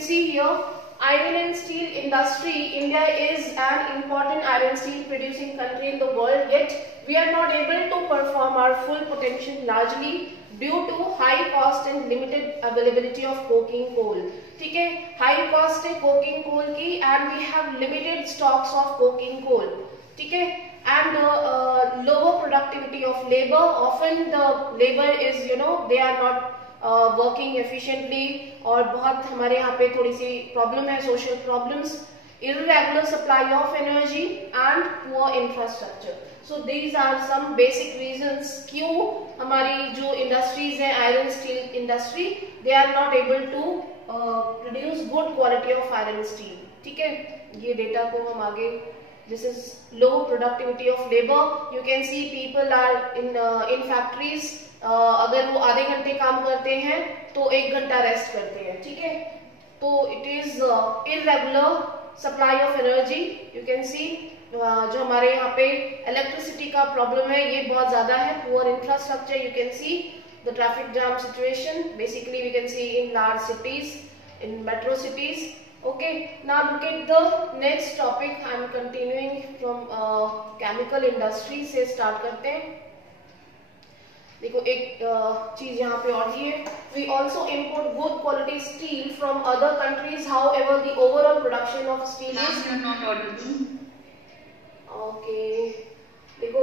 see here, iron and steel industry. India is an important iron and steel producing country in the world, yet we are not able to perform our full potential largely due to high cost and limited availability of coking coal. ठीक है, high cost है coking coal की and we have limited stocks of coking coal. ठीक है, and lower productivity of labor. Often the labor is, you know, they are not working efficiently, और बहुत हमारे यहाँ पे थोड़ी सी प्रॉब्लम है, social problems, irregular supply of energy and poor infrastructure. So these are some basic reasons क्यों हमारी जो इंडस्ट्रीज हैं, iron steel industry, they are not able to produce good quality of iron steel. ठीक है, ये data को हम आगे, this is low productivity of labor. You can see people are in factories. अगर वो आधे घंटे काम करते हैं तो 1 घंटा रेस्ट करते हैं. ठीक है, तो it is irregular supply of energy. You can सी जो हमारे यहाँ पे इलेक्ट्रिसिटी का प्रॉब्लम है ये बहुत ज्यादा है. Poor infrastructure. You can see the traffic jam situation. Basically we can see in large cities, in metro cities. Okay, now look at the next topic. I am continuing from chemical industry से start करते हैं. देखो एक चीज यहाँ पे और ही है. We also import good quality steel from other countries. However, the overall production of steel is not audible. Okay. देखो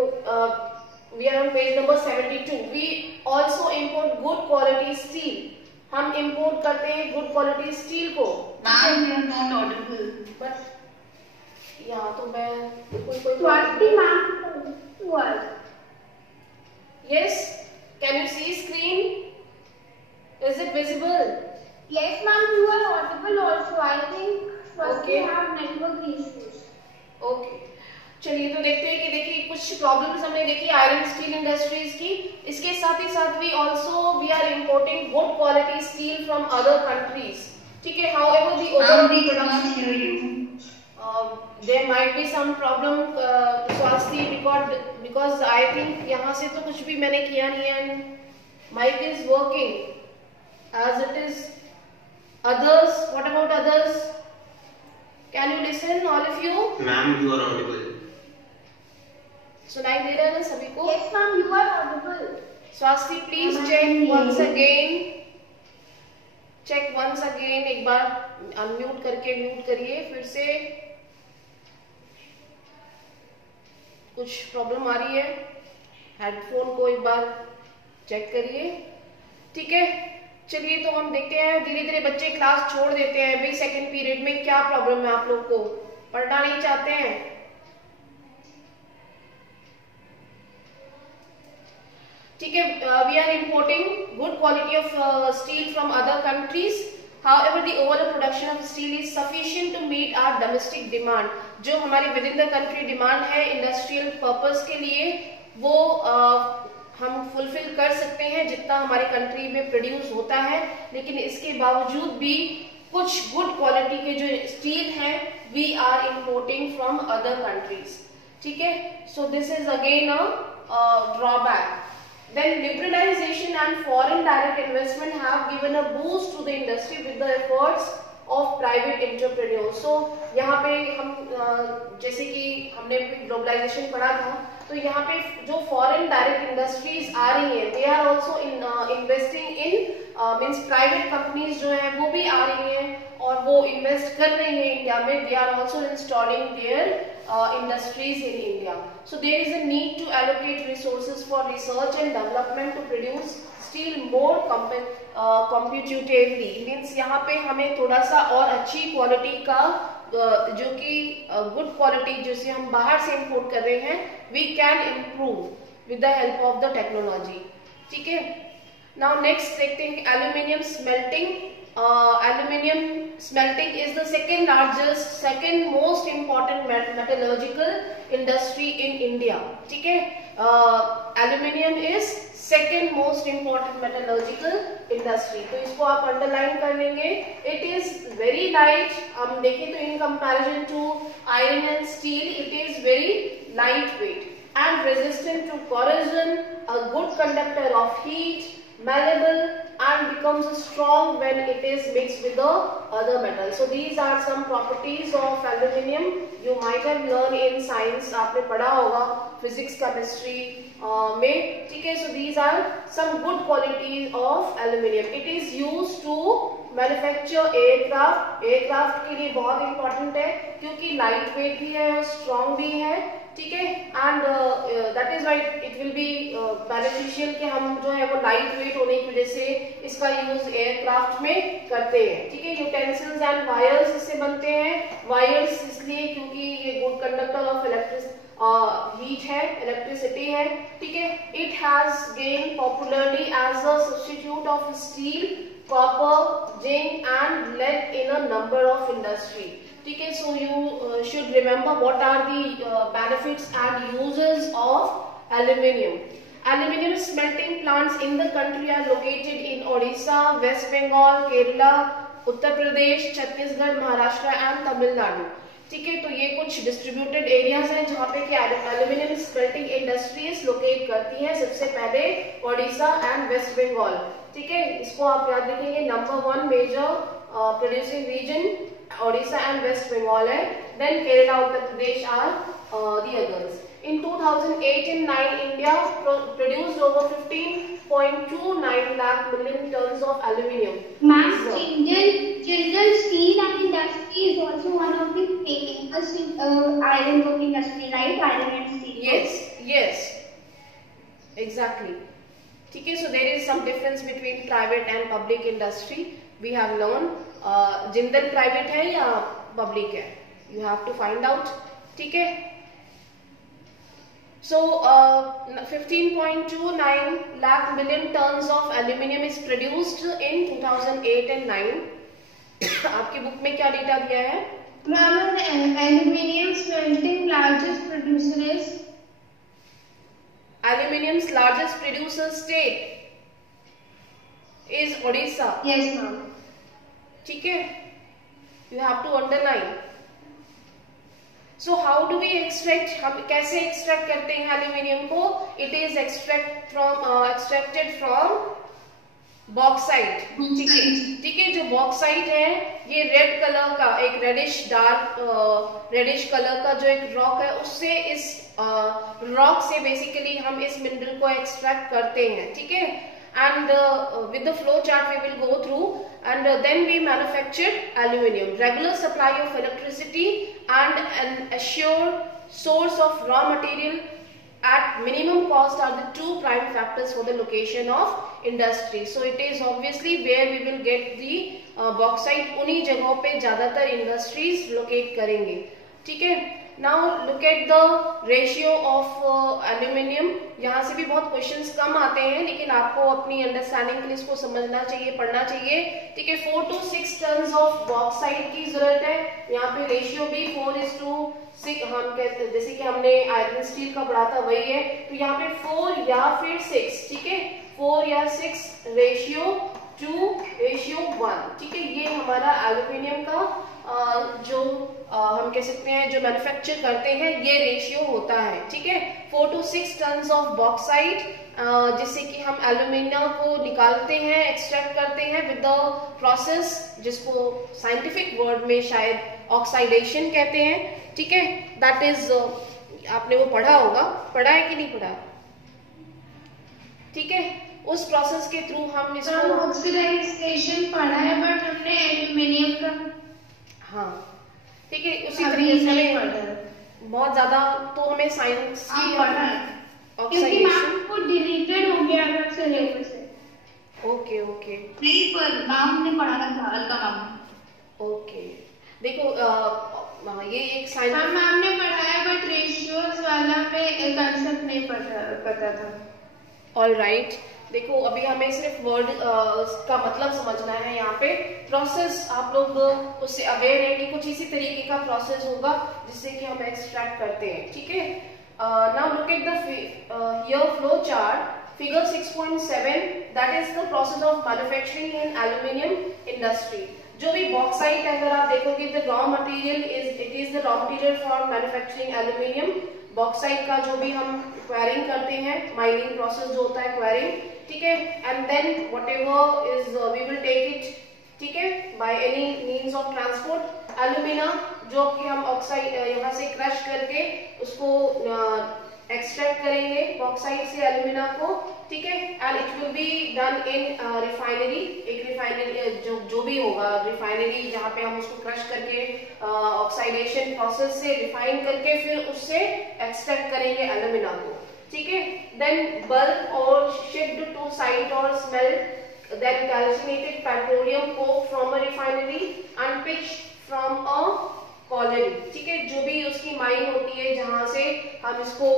we are on page number 72. We also import good quality steel. हम इंपोर्ट करते हैं good quality steel को. Ma'am you are not audible. But यहाँ तो मैं कोई Swati ma'am. Yes, can you see screen? Is it visible? Yes ma'am, you are audible also. I think Swati Okay. have network issues. Okay, चलिए तो देखते हैं कि देखिए कुछ प्रॉब्लम्स हमने देखी आयरन स्टील इंडस्ट्रीज की. इसके साथ ही साथ we are importing good quality steel from other countries. ठीक है, however the overall production there might be some problem स्वास्थ्य, बिकॉज आई थिंक यहाँ से तो कुछ भी मैंने किया नहीं है. Mike is working as it is. others, what about others? Can you listen, all of you? Ma'am, you are audible. सुनाई दे रहा है ना सभी को? Yes ma'am, you are audible. Swasthi please check once again. Check once again. एक बार unmute करके mute करिए फिर से. कुछ प्रॉब्लम आ रही है, हेडफोन को एक बार चेक करिए. ठीक है, चलिए तो हम देखते हैं. धीरे धीरे बच्चे क्लास छोड़ देते हैं भाई सेकंड पीरियड में. क्या प्रॉब्लम है आप लोग को? पढ़ना नहीं चाहते हैं? ठीक है, we are importing good quality of steel from other countries. However, the overall production of steel is sufficient to meet our domestic demand. जो हमारी with in the country demand है इंडस्ट्रियल पर्पस के लिए, वो हम फुलफिल कर सकते हैं जितना हमारी कंट्री में प्रोड्यूस होता है. लेकिन इसके बावजूद भी कुछ गुड क्वालिटी के जो स्टील हैं we are importing from other countries. ठीक है, so this is again a drawback. Then liberalization and foreign direct investment have given a boost to the industry with the efforts of private entrepreneurs. So यहाँ पे हम जैसे कि हमने globalisation पढ़ा था, तो यहाँ पे जो फॉरेन डायरेक्ट इंडस्ट्रीज आ रही है, they are also investing in means private companies जो है वो भी आ रही हैं और वो इन्वेस्ट कर रही है इंडिया में. They are also installing there industries in India. So there is a need to allocate resources for research and development to produce steel more competitively. Means यहाँ पे हमें थोड़ा सा और अच्छी क्वालिटी का जो कि गुड क्वालिटी जिसे हम बाहर से इंपोर्ट कर रहे हैं, we can improve with the help of the technology. ठीक है, now next देखते हैं aluminium smelting. Aluminium smelting is the second most important metallurgical industry in India. ठीक है, aluminium is second most important metallurgical industry. तो इसको आप underline कर लेंगे. It is very light. हम देखें तो in comparison to iron and steel, it is very lightweight and resistant to corrosion, a good conductor of heat, malleable and becomes strong when it is mixed with the other metal. So these are some properties of aluminium. You might have learned in science, आपने पढ़ा होगा physics, chemistry में, ठीक है. So these are some good qualities of aluminium. It is used to manufacture aircraft. Aircraft के लिए बहुत important है क्योंकि light weight भी है और strong भी है, ठीक है. And that is why it will be beneficial कि हम जो है वो लाइट वेट होने की वजह से इसका यूज एयरक्राफ्ट में करते हैं, ठीक है. यूटेंसिल्स एंड वायर्स इससे बनते हैं. वायर्स इसलिए क्योंकि ये गुड कंडक्टर ऑफ हीट है, इलेक्ट्रिसिटी है, ठीक है. It has gain popularly as a substitute of steel, copper, zinc and lead in a number of industry, ठीक है. So you should remember what are the benefits and uses of aluminium. Aluminium smelting plants in the country are located in Odisha, West Bengal, Kerala, Uttar Pradesh, Chhattisgarh, Maharashtra and Tamil Nadu, ठीक है. तो ये कुछ distributed areas हैं जहाँ पे कि aluminium smelting industries locate करती हैं. सबसे पहले ओडिशा एंड वेस्ट बंगाल, ठीक है. इसको आप याद रखेंगे. Number 1 major producing region Odisha and West Bengal है. Then Kerala, Uttar Pradesh are the others. In 2008 and 9, India produced over 15.29 lakh million tons of aluminium. Ma'am, Jindal Steel and Industry is also one of the famous iron work industry, right? Iron and steel. Yes, yes, exactly. ठीक है. So there is some difference between private and public industry. We have learned. Jindal private है या public है, you have to find out, ठीक है. So 15.29 lakh million tons of aluminium is produced in 2008 and 9. आपकी book में क्या data दिया है? Aluminium smelting largest producer is? Aluminium's largest producer state is Odisha. Yes, ma'am. ठीक है. You have to underline. So how do we extract, हम कैसे extract करते हैं एल्यूमिनियम को? It is extracted from bauxite, ठीक है. ठीक है. जो बॉक्साइट है ये रेड कलर का, एक रेडिश डार्क रेडिश कलर का जो एक रॉक है, उससे इस रॉक से बेसिकली हम इस मिनरल को एक्सट्रैक्ट करते हैं, ठीक है. And with the flow chart we will go through, and then we manufacture aluminium. Regular supply of electricity and an assured source of raw material at minimum cost are the two prime factors for the location of industry. So it is obviously where we will get the bauxite. उन्हीं जगहों पे ज्यादातर industries locate करेंगे, ठीक है. Now look at the ratio of aluminium. यहाँ से भी बहुत क्वेश्चंस कम आते हैं, लेकिन आपको अपनी अंडरस्टैंडिंग के लिए इसको समझना चाहिए, पढ़ना चाहिए, ठीक है. 4 to 6 टन ऑफ बॉक्साइट की जरूरत है. यहाँ पे रेशियो भी 4:6 हम कहते हैं, जैसे कि हमने आयरन स्टील का पढ़ा था वही है. तो यहाँ पे 4 या फिर 6, ठीक है. 4 या 6 रेशियो 2:1, ठीक है. ये हमारा एल्यूमिनियम का जो हम कह सकते हैं जो मैन्युफैक्चर करते हैं ये रेशियो होता है, ठीक है. 4 to 6 टन ऑफ बॉक्साइट, जिससे कि हम एल्यूमिनियम को निकालते हैं, एक्सट्रैक्ट करते हैं विद द प्रोसेस जिसको साइंटिफिक वर्ड में शायद ऑक्साइडेशन कहते हैं, ठीक है. दैट इज आपने वो पढ़ा होगा, पढ़ा है कि नहीं पढ़ा, ठीक है. उस प्रोसेस के थ्रू हम इसको ऑक्सीडाइजेशन पढ़ा है, बट हमने एल्यूमिनियम का, हाँ, ठीक है. उसी तरीके से बहुत ज्यादा तो हमें साइंस की ऑक्सीडेशन को डिलीटेड हो गया है सिलेबस से. Okay okay. नहीं, पर नाम ने पढ़ाना था, अलका मैम. ओके. देखो ये एक साइंस मैम ने पढ़ाया, बट रेशियोज वाला पे कांसेप्ट नहीं पता था. All right. देखो अभी हमें सिर्फ वर्ड का मतलब समझना है. यहाँ पे प्रोसेस आप लोग उससे अवेयर है कि कुछ इसी तरीके का प्रोसेस होगा जिससे कि हम एक्सट्रैक्ट करते हैं, ठीक है. Now look at the here flow chart figure 6.7. That is the process of manufacturing in aluminium industry. जो भी बॉक्साइट अगर आप देखोगे the raw material is the raw material for manufacturing aluminium. Bauxite का जो भी हम क्वेरिंग करते हैं, माइनिंग प्रोसेस जो होता है क्वेरिंग, ठीक है, and then whatever is we will take it, ठीक है, by any means of transport. Alumina जो कि हम ऑक्साइड यहाँ से क्रश करके उसको एक्सट्रैक्ट करेंगे बॉक्साइट से एल्यूमिना को, ठीक है, and it will be done in refinery, एक रिफाइनरी जो भी होगा रिफाइनरी जहाँ पे हम उसको क्रश करके ऑक्साइडेशन प्रोसेस से रिफाइन करके फिर उससे एक्सट्रैक्ट करेंगे एल्यूमिना को, ठीक है। देन बल्क और शिफ्ड टू साइट और smelt, then calcinated petroleum coke from a refinery and pitch from a colliery, ठीक है, जो भी उसकी माइन होती है जहां से हम इसको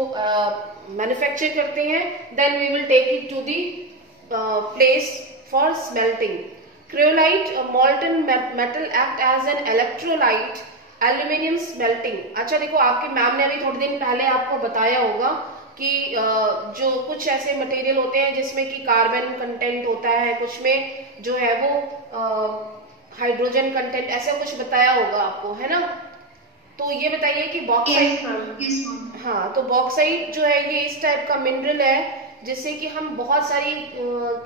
मैन्युफैक्चर करते हैं, then we will take it to the place for smelting. Cryolite, a molten metal act as an electrolyte, aluminium smelting। अच्छा देखो, आपके मैम ने अभी थोड़े दिन पहले आपको बताया होगा कि जो कुछ ऐसे मटेरियल होते हैं जिसमें कि कार्बन कंटेंट होता है, कुछ में जो है वो हाइड्रोजन कंटेंट, ऐसा कुछ बताया होगा आपको, है ना। तो ये बताइए कि बॉक्साइट, हाँ, तो बॉक्साइट जो है ये इस टाइप का मिनरल है जिससे कि हम बहुत सारी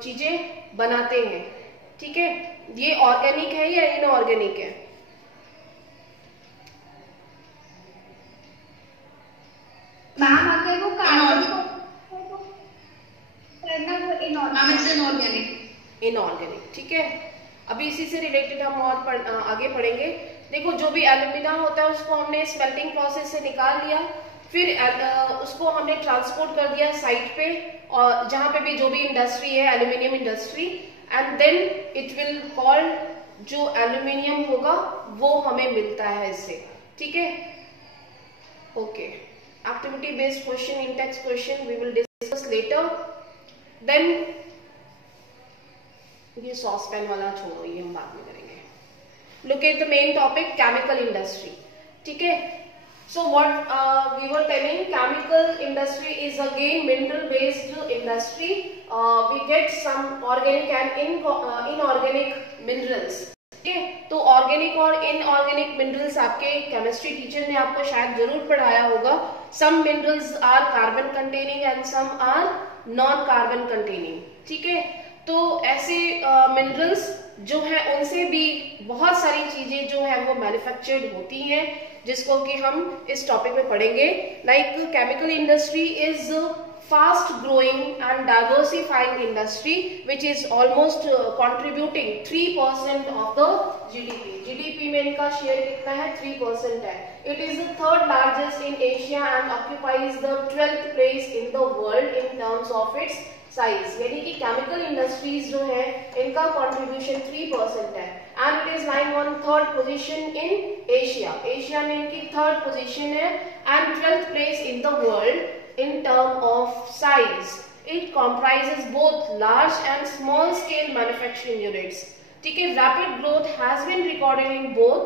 चीजें बनाते हैं, ठीक है। ये ऑर्गेनिक है या इनऑर्गेनिक है? मैम अगर वो इनऑर्गेनिक, ठीक है। अभी इसी से रिलेटेड हम और आगे पढ़ेंगे। देखो, जो भी एल्यूमिना होता है उसको हमने स्मेल्टिंग प्रोसेस से निकाल लिया, फिर उसको हमने ट्रांसपोर्ट कर दिया साइट पे, और जहां पे भी जो भी इंडस्ट्री है, aluminium industry, and then it will call, जो एल्यूमिनियम होगा वो हमें मिलता है इससे, ठीक है। Okay, activity based question, in text question we will discuss later. Then ये सॉस पैन वाला छोड़ो, ये हम बाद में करेंगे। Look at the main topic, chemical industry, ठीक है। So what we were telling, chemical industry is again mineral based industry. We get some organic and inorganic minerals, ठीक है। तो ऑर्गेनिक और इनऑर्गेनिक मिनरल्स आपके केमिस्ट्री टीचर ने आपको शायद जरूर पढ़ाया होगा। Some minerals are carbon containing and some are non carbon containing, ठीक है। तो ऐसे मिनरल्स जो है उनसे भी बहुत सारी चीजें जो है वो मैन्युफैक्चर्ड होती हैं, जिसको कि हम इस टॉपिक में पढ़ेंगे। Like chemical industry is fast growing and diversifying industry which is almost contributing 3% of the GDP. GDP में इनका शेयर कितना है? 3% है। It is the third largest in Asia and occupies the 12th place in the world in terms of its size. यानी कि chemical industries जो है इनका कंट्रीब्यूशन 3% है, and it is lying on third position in Asia. Asia में इनकी third position है and 12th place in the world in term of size. It comprises both large and small scale manufacturing units, ठीक है। Rapid growth has been recorded in both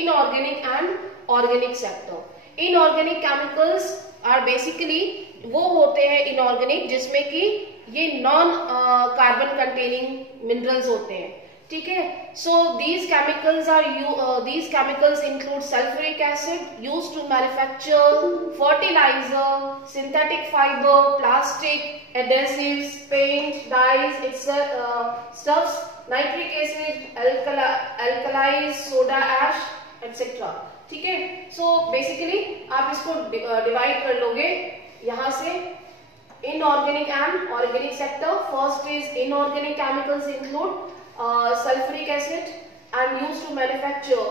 inorganic and organic sector. Inorganic chemicals are basically वो होते हैं inorganic जिसमें कि ये non carbon containing minerals होते हैं, ठीक है। So these chemicals include sulfuric acid used to manufacture fertilizer, synthetic fiber, plastic, adhesives, paint, dyes, etc. stuffs, nitric acid, alkalis, soda ash, etc. ठीक है। So basically आप इसको डिवाइड कर लोगे यहाँ से inorganic and organic sector. First is inorganic chemicals include sulfuric acid and used to manufacture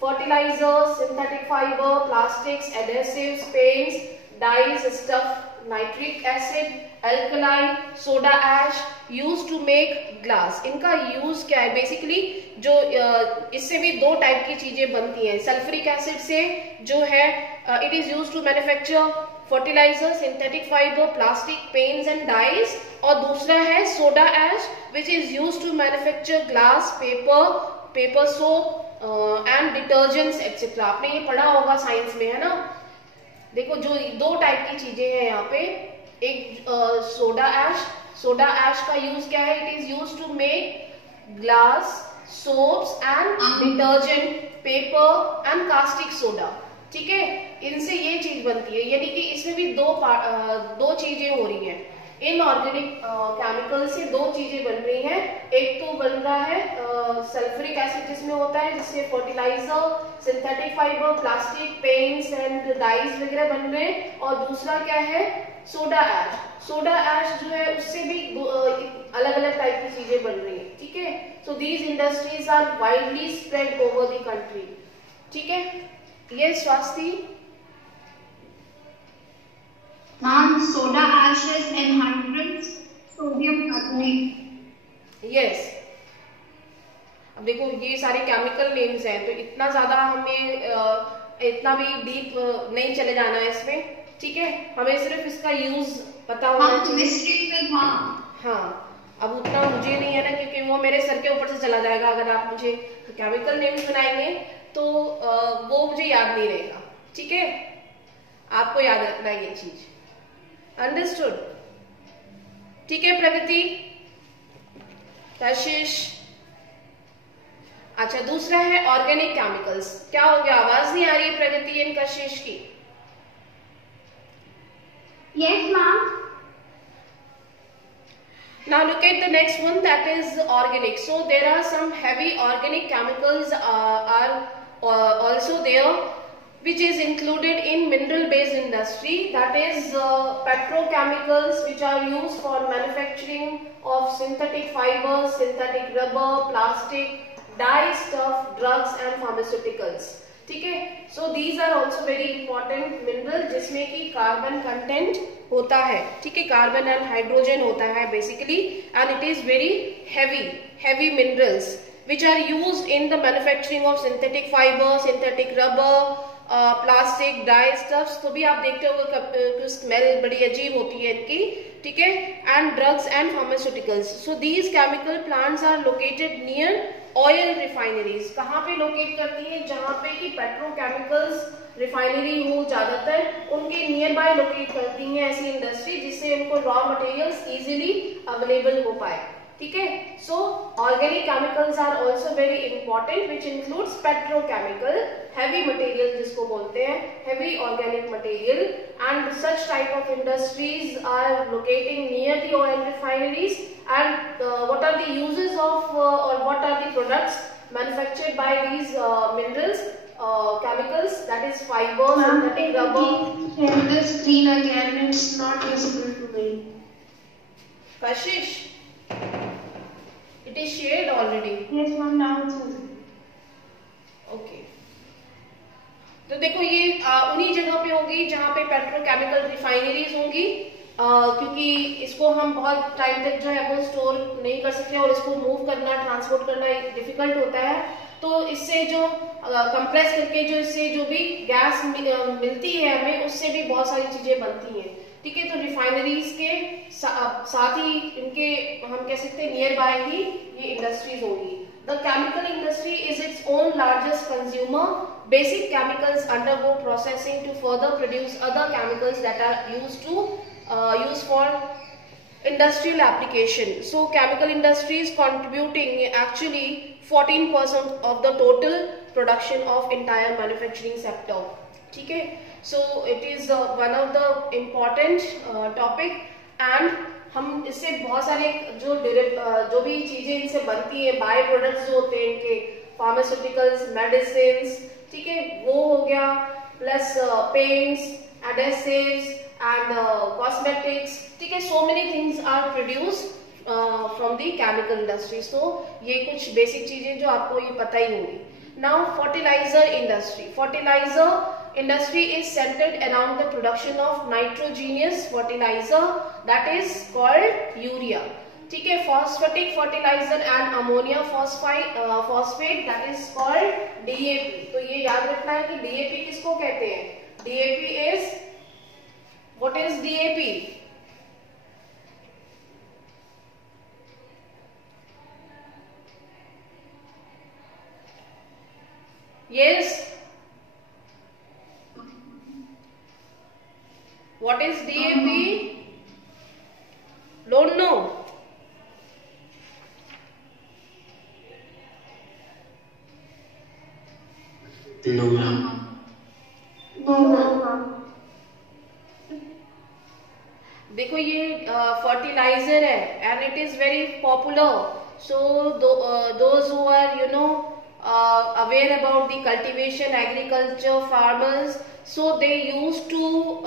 fertilizers, synthetic fiber, plastics, adhesives, paints, dyes, stuff, nitric acid, alkali, soda ash used to make glass. इनका use क्या है? Basically जो इससे भी दो type की चीजें बनती हैं। सल्फ्यूरिक एसिड से जो है it is use to manufacture fertiliser, synthetic fibre, plastic, paints and dyes, और दूसरा है soda ash which is use to manufacture glass, paper soap and detergents etcetera. आपने ये पढ़ा होगा साइंस में, है ना। देखो जो दो टाइप की चीजें हैं यहाँ पे, एक सोडा ऐश का यूज क्या है? It is use to make glass, soaps and detergent, paper and caustic soda, ठीक है। इनसे ये चीज बनती है, यानी कि इसमें भी दो चीजें हो रही हैं। इनऑर्गेनिक केमिकल से दो चीजें बन रही हैं। एक तो बन रहा है सल्फ्यूरिक एसिड जिसमें होता है, जिससे fertiliser, synthetic fibre, plastic, paints and dyes वगैरह बन रहे हैं। और दूसरा क्या है, सोडा ऐश। सोडा ऐश जो है उससे भी अलग अलग टाइप की चीजें बन रही हैं, ठीक है। So these industries are widely spread over the country, ठीक है। ये स्वास्थ्य Ma'am, soda ashes anhydrous sodium carbonate. Yes. अब देखो ये सारे केमिकल नेम्स हैं, तो इतना ज्यादा हमें इतना भी डीप नहीं चले जाना है इसमें, ठीक है। हमें सिर्फ इसका यूज पता होना चाहिए। केमिस्ट्री में हाँ, अब उतना मुझे नहीं है ना, क्योंकि वो मेरे सर के ऊपर से चला जाएगा। अगर आप मुझे केमिकल नेम्स बनाएंगे तो वो मुझे याद नहीं रहेगा, ठीक है। आपको याद रखना है ये चीज, अंडरस्टूड, ठीक है। प्रगति, कशिश, अच्छा दूसरा है ऑर्गेनिक केमिकल्स। क्या हो गया, आवाज नहीं आ रही है प्रगति एंड कशिश की? Yes, ma'am. Now look at the next one, that is organic. So there are some heavy organic chemicals are also there, which is included in mineral based industry, that is petrochemicals, which are used for manufacturing of synthetic fibers, synthetic rubber, plastic, dye stuff, drugs and pharmaceuticals, ठीक है। So these are also very important mineral, जिसमें कि carbon content होता है, ठीक है। Carbon and hydrogen होता है basically, and it is very heavy minerals which are used in the manufacturing of synthetic fibre, synthetic rubber, plastic, dye stuffs. तो भी आप देखते हो स्मेल बड़ी अजीब होती है इनकी, ठीक है। And drugs and pharmaceuticals. So these chemical plants are located near oil refineries. कहाँ पे लोकेट करती है, जहाँ पे कि पेट्रोकेमिकल्स रिफाइनरी हो ज्यादातर, उनके नियर बाय लोकेट करती हैं ऐसी इंडस्ट्री, जिससे उनको रॉ मटेरियल्स इजीली अवेलेबल हो पाए, ठीक है। So organic chemicals are also very important, which includes petrochemical, heavy material जिसको बोलते हैं, heavy organic material, and such type of industries are locating near the oil refineries. And what are the uses of or what are the products manufactured by these minerals, chemicals, that is fibers, synthetic rubber. share the screen again, it's not visible to me. Kashish, it is shared already. Yes ma'am, now it's visible. Okay. तो देखो ये उन्हीं जगह पे होगी जहाँ पे petrochemical refineries होंगी, क्योंकि इसको हम बहुत टाइम तक जो है वो स्टोर नहीं कर सकते और इसको मूव करना, ट्रांसपोर्ट करना डिफिकल्ट होता है। तो इससे जो कंप्रेस करके जो इससे जो भी गैस मिलती है हमें, उससे भी बहुत सारी चीजें बनती हैं, ठीक है। तो रिफाइनरीज के साथ ही इनके हम कह सकते हैं नियर बाय ही ये इंडस्ट्रीज होंगी। The chemical industry is its own largest consumer. Basic chemicals undergo processing to further produce other chemicals that are used for industrial application. So chemical industry is contributing actually 14% of the total production of entire manufacturing sector, ठीक है। So it is one of the important topic, and हम इससे बहुत सारे जो भी चीजें इनसे बनती हैं, बाय प्रोडक्ट्स जो होते हैं इनके, फार्मास्यूटिकल्स, मेडिसिन्स, ठीक है, वो हो गया, plus paints, adhesives and cosmetics, ठीक है। So many things are produced from the chemical industries. तो ये कुछ बेसिक चीजें जो आपको ये पता ही होंगी। Now fertiliser industry. Fertiliser industry is centered around the production of nitrogenous fertilizer, that is called urea, ठीक है। phosphatic fertilizer and ammonia phosphate, that is called DAP। तो ये याद रखना है कि DAP किसको कहते हैं। DAP is, what is DAP? Yes, what is DAP? Don't know. No ma'am. No ma'am. fertilizer है and it is very popular. So those who are aware about the cultivation, agriculture, farmers, so they used to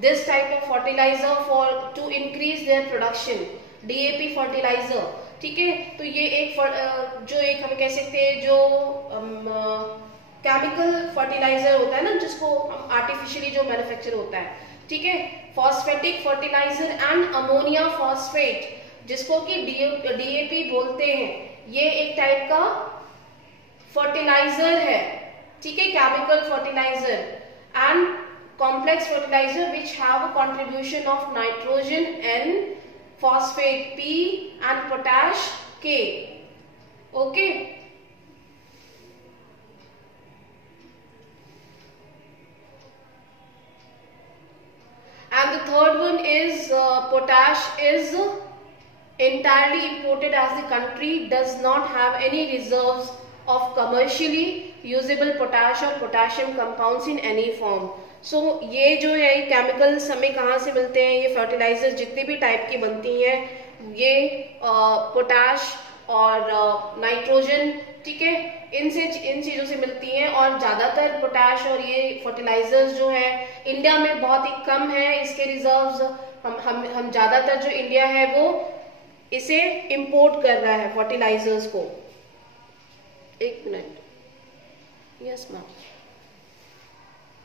this type of fertilizer to increase their production, DAP fertilizer. ठीक है, तो ये एक हम कह सकते हैं जो केमिकल फर्टिलाइजर होता है ना, जिसको आर्टिफिशियली जो मैन्युफैक्चर होता है, ठीक है, phosphatic fertiliser and ammonia phosphate, जिसको कि DAP बोलते हैं, ये एक टाइप का फर्टिलाइजर है, ठीक है, chemical fertiliser and complex fertilizer which have a contribution of nitrogen N, phosphate P and potash K. Okay. And the third one is potash is entirely imported as the country does not have any reserves of commercially usable potash or potassium compounds in any form. सो ये जो है chemicals हमें कहाँ से मिलते हैं, ये fertiliser जितने भी टाइप की बनती हैं, ये पोटाश और नाइट्रोजन, ठीक है, इन चीजों से मिलती हैं। और ज्यादातर पोटाश और ये फर्टिलाइजर्स जो है इंडिया में बहुत ही कम है इसके रिजर्व्स। हम ज्यादातर जो इंडिया है वो इसे इंपोर्ट कर रहा है फर्टिलाइजर्स को। एक मिनट, यस मैम।